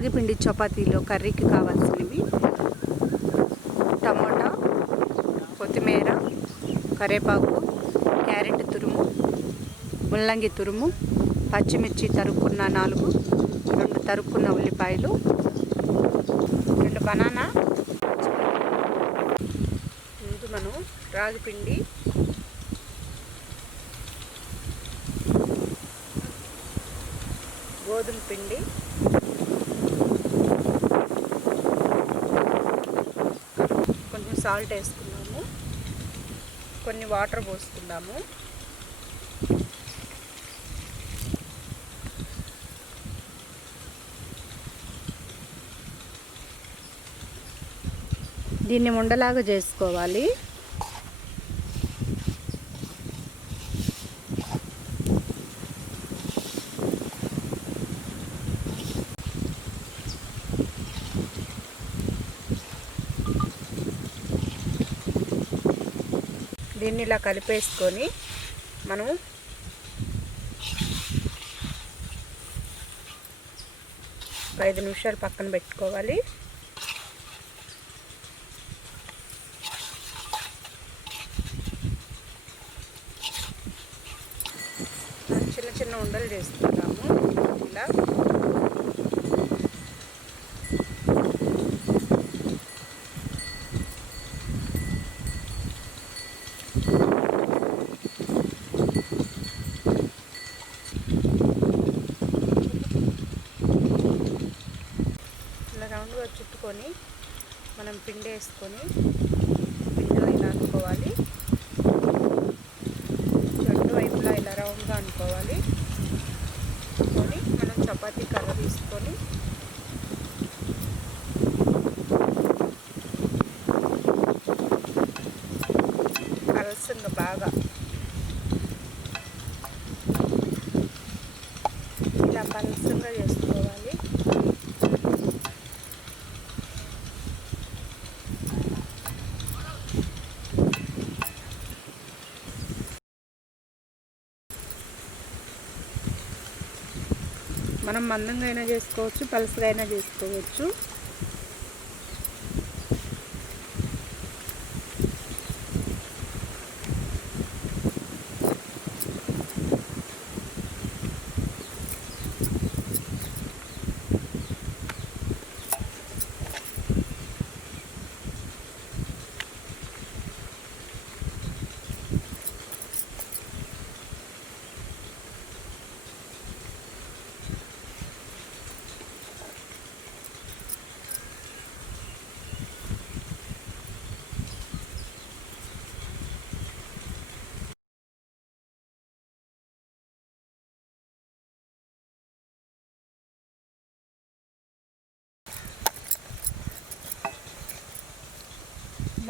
రాగి పిండి చపాతీలో కర్రీకి కావాల్సినవి టమాటా, కొత్తిమీర, కరివేపాకు, క్యారెట్ తురుము, ముల్లంగి తురుము, పచ్చిమిర్చి తరుక్కున్న 4, 2 తరుక్కున్న ఉల్లిపాయలు, 2 బనానా. ముందు మనం రాగి పిండి, గోధుమ పిండి, కొంచెం సాల్ట్ వేసుకున్నాము, కొన్ని వాటర్ పోసుకున్నాము. దీన్ని ఉండలాగా చేసుకోవాలి. దీన్ని ఇలా కలిపేసుకొని మనం ఒక 5 నిమిషాలు పక్కన పెట్టుకోవాలి. చిన్న చిన్న ఉండలు చేసుకుంటాము ఇలా. రౌండ్గా చుట్టుకొని మనం పిండి వేసుకొని పిండిలో ఇలా అనుకోవాలి. రెండు వైపులా ఇలా రౌండ్గా అనుకోవాలి. అనుకొని మనం చపాతీ కర్ర తీసుకొని కలసంగా బాగా ఇలా కలసంగా చేసుకోవాలి. మనం మందంగా అయినా చేసుకోవచ్చు, పలుసగా అయినా చేసుకోవచ్చు.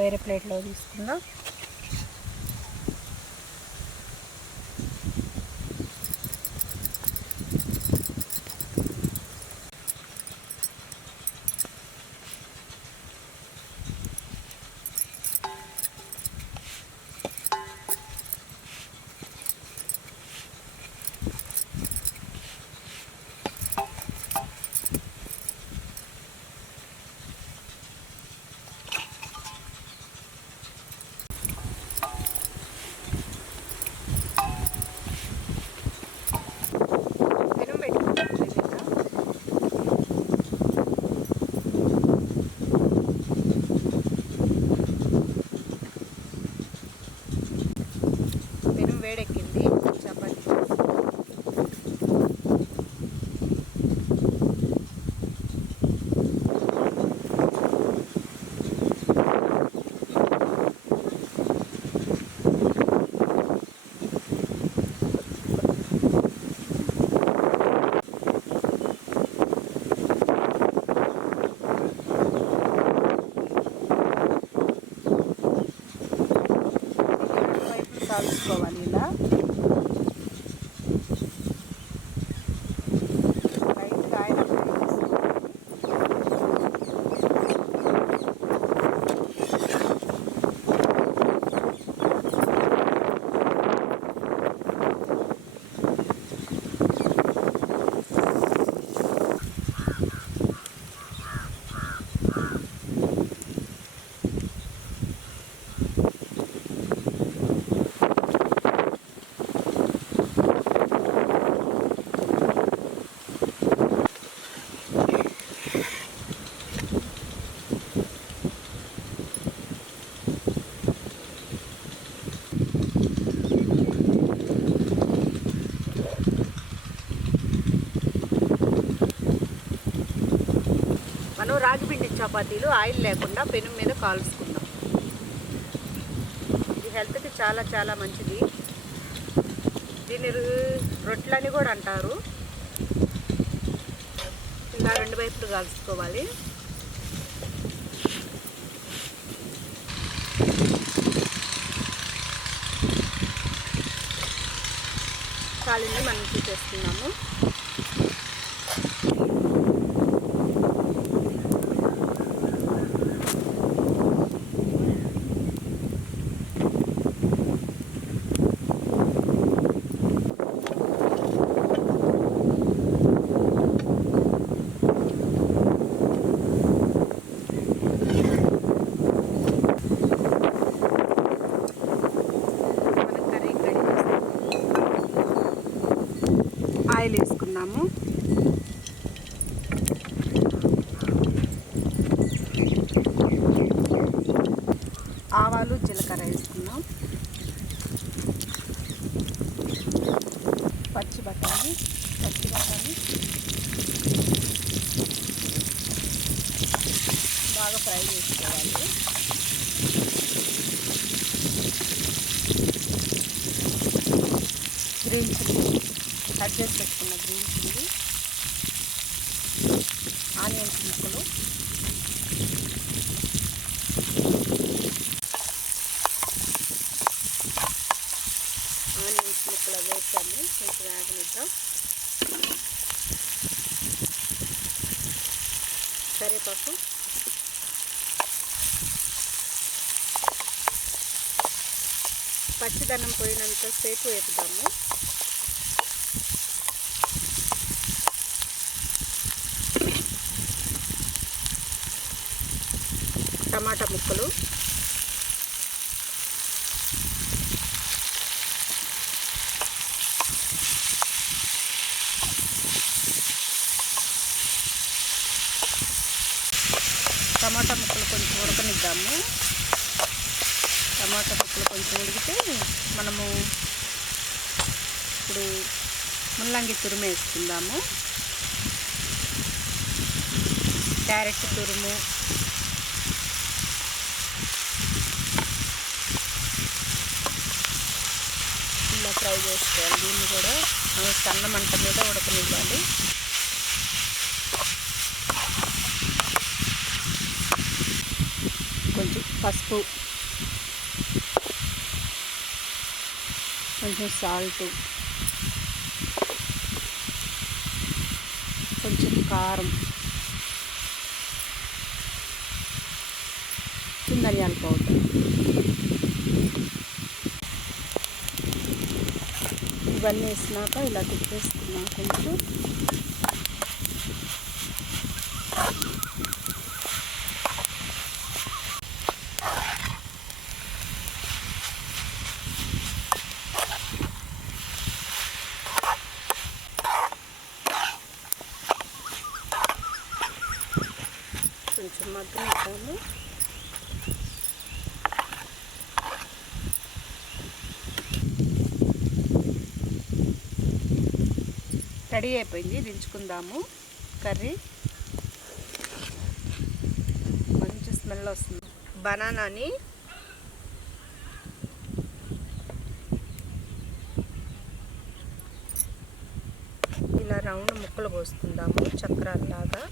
వేరే ప్లేట్లో తీసుకుందాం. వేడెక్కింది. చపాతీ కాల్చుకోవాలి ఇలా. లైట్గా ఆయిల్ రాగి పిండి చపాతీలు ఆయిల్ లేకుండా పెను మీద కాల్చుకుందాం. ఇది హెల్త్కి చాలా చాలా మంచిది. దీన్ని రొట్టెలని కూడా అంటారు. ఇలా రెండు వైపులు కాల్చుకోవాలి. కాలిని మనం చూసేస్తున్నాము. ఆయిల్ వేసుకున్నాము. ఆవాలు జీలకర్ర వేసుకున్నాం. పచ్చి బఠానీ బాగా ఫ్రై చేసుకోవాలి. గ్రీన్ చిల్లీ కట్ చేసి పెట్టుకున్న గ్రీన్ చిల్లీ, ఆనియన్స్ ముక్కలు, వేసాము. కొంచెం వేగనిద్దాం. కరివేపాకు, పచ్చిదన్నం పోయినంత సేపు వేపుదాము. టమాటా ముక్కలు, టమాటా ముక్కలు కొంచెం ఉడకనిద్దాము. టమాటా ముక్కలు కొంచెం ఉడికితే మనము ఇప్పుడు ముల్లంగి తురుము వేసుకుందాము. క్యారెట్ తురుము, ఇలా ఫ్రై చేసుకోవాలి. దీన్ని కూడా మనం సన్న మంట మీద ఉడకనివ్వాలి. కొంచెం పసుపు, కొంచెం సాల్ట్, కొంచెం కారం, ధనియాల పౌడర్. ఇవన్నీ వేసినాక ఇలా తిప్పేసుకున్నాం. కొంచెం మగ్గనిద్దాము. రెడీ అయిపోయింది. దించుకుందాము. కర్రీ మంచి స్మెల్ వస్తుంది. బనానాని ఇలా రౌండ్ ముక్కలు కోసుకుందాము, చక్రాల్లాగా.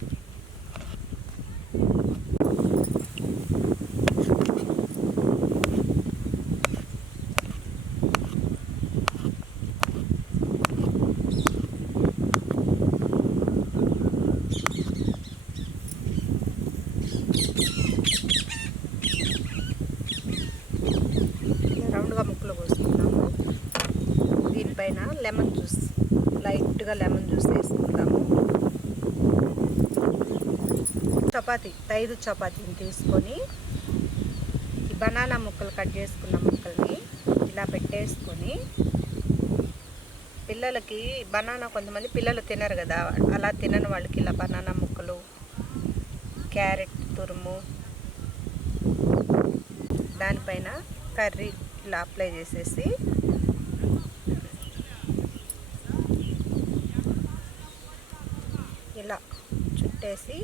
రౌండ్గా ముక్కలు కోసుకుందాము. దీనిపైన లెమన్ జ్యూస్, లైట్గా లెమన్ జ్యూస్ వేసుకుందాము. చపాతీ 5 చపాతీని తీసుకొని ఈ బనానా ముక్కలు కట్ చేసుకున్న ముక్కల్ని ఇలా పెట్టేసుకొని, పిల్లలకి బనానా కొంతమంది పిల్లలు తినరు కదా, అలా తినని వాళ్ళకి ఇలా బనానా ముక్కలు, క్యారెట్ తురుము, దానిపైన కర్రీ ఇలా అప్లై చేసేసి ఇలా చుట్టేసి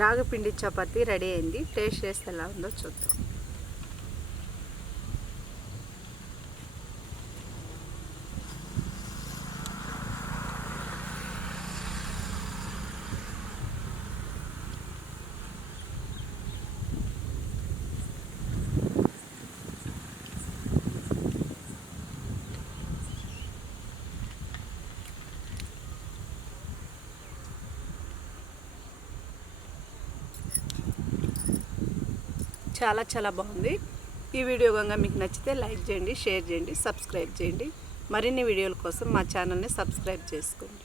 రాగి పిండి చపాతీ రెడీ అయింది. టేస్ట్ చేస్తే ఎలా ఉందో చూద్దాం. చాలా బాగుంది. ఈ వీడియో కనుక మీకు నచ్చితే లైక్ చేయండి, షేర్ చేయండి, సబ్స్క్రైబ్ చేయండి. మరిన్ని వీడియోల కోసం మా ఛానల్ని సబ్స్క్రైబ్ చేసుకోండి.